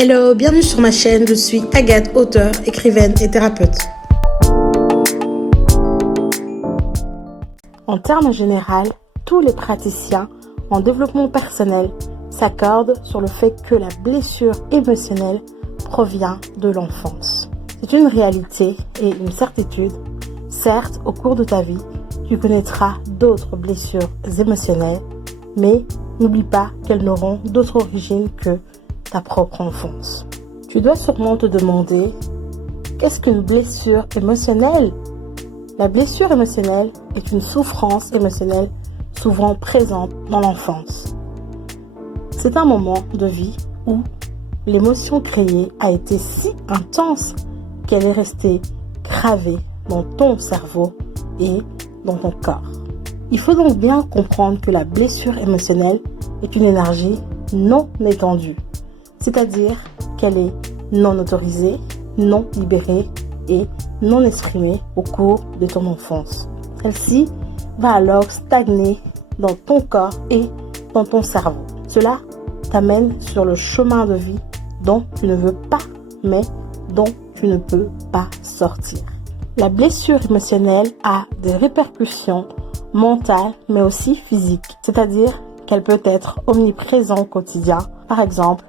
Hello, bienvenue sur ma chaîne, je suis Agathe, auteure, écrivaine et thérapeute. En termes généraux, tous les praticiens en développement personnel s'accordent sur le fait que la blessure émotionnelle provient de l'enfance. C'est une réalité et une certitude. Certes, au cours de ta vie, tu connaîtras d'autres blessures émotionnelles, mais n'oublie pas qu'elles n'auront d'autre origine que ta propre enfance. Tu dois sûrement te demander, qu'est-ce qu'une blessure émotionnelle? La blessure émotionnelle est une souffrance émotionnelle souvent présente dans l'enfance. C'est un moment de vie où l'émotion créée a été si intense qu'elle est restée gravée dans ton cerveau et dans ton corps. Il faut donc bien comprendre que la blessure émotionnelle est une énergie non étendue, c'est-à-dire qu'elle est non autorisée, non libérée et non exprimée au cours de ton enfance. Celle-ci va alors stagner dans ton corps et dans ton cerveau. Cela t'amène sur le chemin de vie dont tu ne veux pas, mais dont tu ne peux pas sortir. La blessure émotionnelle a des répercussions mentales, mais aussi physiques, c'est-à-dire qu'elle peut être omniprésente au quotidien. Par exemple,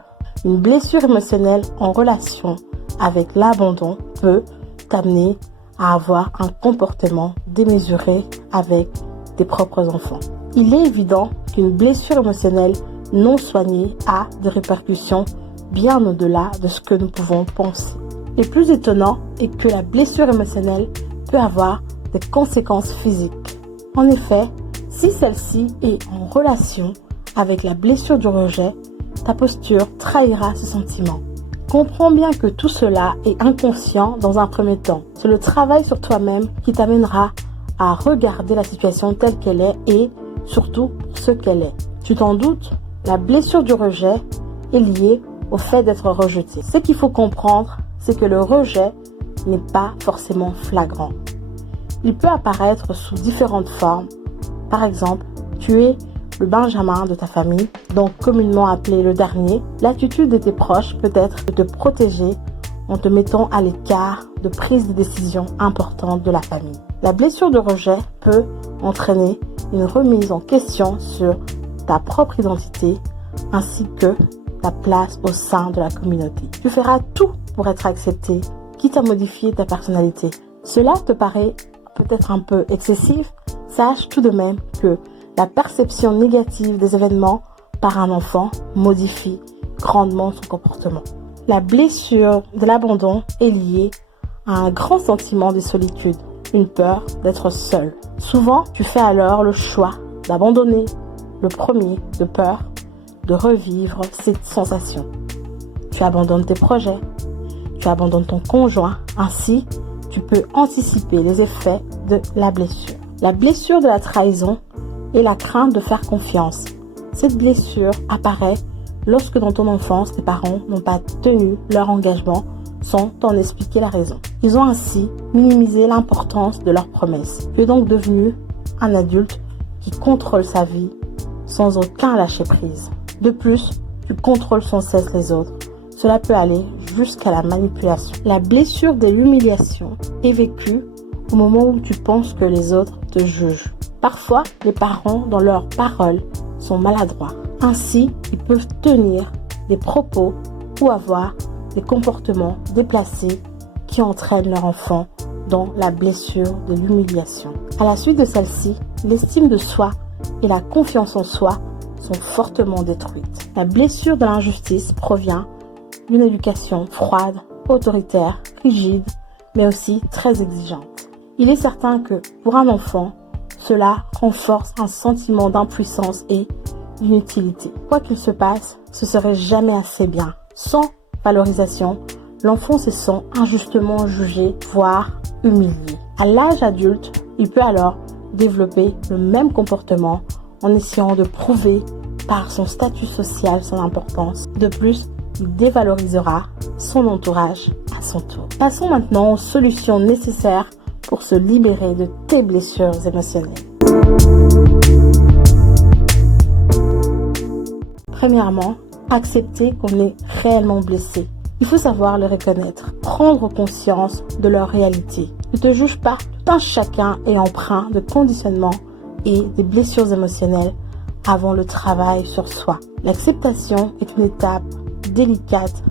une blessure émotionnelle en relation avec l'abandon peut t'amener à avoir un comportement démesuré avec tes propres enfants. Il est évident qu'une blessure émotionnelle non soignée a des répercussions bien au-delà de ce que nous pouvons penser. Le plus étonnant est que la blessure émotionnelle peut avoir des conséquences physiques. En effet, si celle-ci est en relation avec la blessure du rejet, ta posture trahira ce sentiment. Comprends bien que tout cela est inconscient dans un premier temps. C'est le travail sur toi-même qui t'amènera à regarder la situation telle qu'elle est et surtout ce qu'elle est. Tu t'en doutes, la blessure du rejet est liée au fait d'être rejeté. Ce qu'il faut comprendre, c'est que le rejet n'est pas forcément flagrant. Il peut apparaître sous différentes formes. Par exemple, tu es le benjamin de ta famille, donc communément appelé le dernier. L'attitude de tes proches peut être de te protéger en te mettant à l'écart de prises de décision importantes de la famille. La blessure de rejet peut entraîner une remise en question sur ta propre identité ainsi que ta place au sein de la communauté. Tu feras tout pour être accepté, quitte à modifier ta personnalité. Cela te paraît peut-être un peu excessif. Sache tout de même que la perception négative des événements par un enfant modifie grandement son comportement. La blessure de l'abandon est liée à un grand sentiment de solitude, une peur d'être seul. Souvent, tu fais alors le choix d'abandonner le premier de peur de revivre cette sensation. Tu abandonnes tes projets, tu abandonnes ton conjoint, ainsi tu peux anticiper les effets de la blessure. La blessure de la trahison est la crainte de faire confiance. Cette blessure apparaît lorsque dans ton enfance, tes parents n'ont pas tenu leur engagement sans t'en expliquer la raison. Ils ont ainsi minimisé l'importance de leurs promesses. Tu es donc devenu un adulte qui contrôle sa vie sans aucun lâcher-prise. De plus, tu contrôles sans cesse les autres. Cela peut aller jusqu'à la manipulation. La blessure de l'humiliation est vécue au moment où tu penses que les autres te jugent. Parfois, les parents, dans leurs paroles, sont maladroits. Ainsi, ils peuvent tenir des propos ou avoir des comportements déplacés qui entraînent leur enfant dans la blessure de l'humiliation. À la suite de celle-ci, l'estime de soi et la confiance en soi sont fortement détruites. La blessure de l'injustice provient d'une éducation froide, autoritaire, rigide, mais aussi très exigeante. Il est certain que, pour un enfant, cela renforce un sentiment d'impuissance et d'inutilité. Quoi qu'il se passe, ce serait jamais assez bien. Sans valorisation, l'enfant se sent injustement jugé, voire humilié. À l'âge adulte, il peut alors développer le même comportement en essayant de prouver par son statut social son importance. De plus, il dévalorisera son entourage à son tour. Passons maintenant aux solutions nécessaires pour se libérer de tes blessures émotionnelles. Premièrement, accepter qu'on est réellement blessé. Il faut savoir le reconnaître, prendre conscience de leur réalité. Ne te juge pas, tout un chacun est empreint de conditionnements et des blessures émotionnelles avant le travail sur soi. L'acceptation est une étape délicate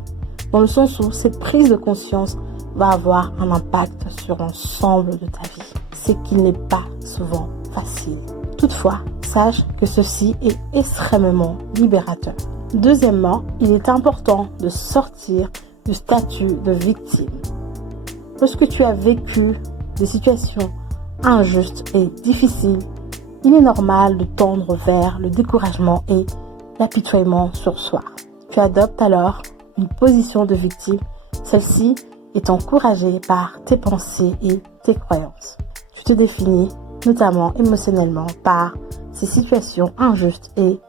dans le sens où cette prise de conscience va avoir un impact sur l'ensemble de ta vie. C'est qu'il n'est pas souvent facile. Toutefois, sache que ceci est extrêmement libérateur. Deuxièmement, il est important de sortir du statut de victime. Lorsque tu as vécu des situations injustes et difficiles, il est normal de tendre vers le découragement et l'apitoiement sur soi. Tu adoptes alors une position de victime, celle-ci est encouragée par tes pensées et tes croyances. Tu te définis notamment émotionnellement par ces situations injustes et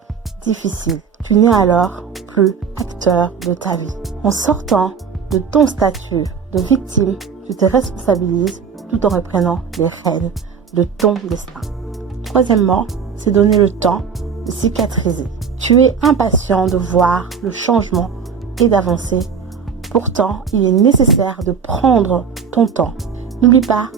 difficiles. Tu n'es alors plus acteur de ta vie. En sortant de ton statut de victime, tu te responsabilises tout en reprenant les rênes de ton destin. Troisièmement, c'est donner le temps de cicatriser. Tu es impatient de voir le changement et d'avancer. Pourtant, il est nécessaire de prendre ton temps. N'oublie pas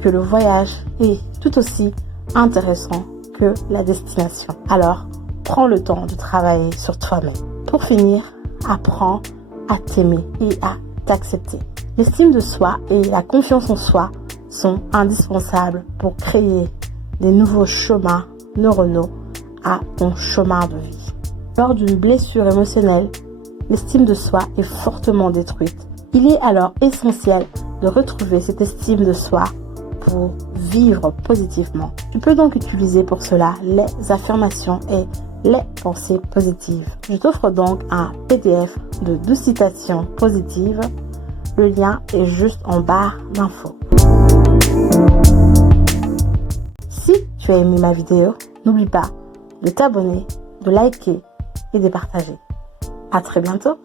que le voyage est tout aussi intéressant que la destination. Alors, prends le temps de travailler sur toi-même. Pour finir, apprends à t'aimer et à t'accepter. L'estime de soi et la confiance en soi sont indispensables pour créer des nouveaux chemins neuronaux à ton chemin de vie. Lors d'une blessure émotionnelle, l'estime de soi est fortement détruite. Il est alors essentiel de retrouver cette estime de soi pour vivre positivement. Tu peux donc utiliser pour cela les affirmations et les pensées positives. Je t'offre donc un PDF de 12 citations positives. Le lien est juste en barre d'infos. Si tu as aimé ma vidéo, n'oublie pas de t'abonner, de liker et de partager. À très bientôt.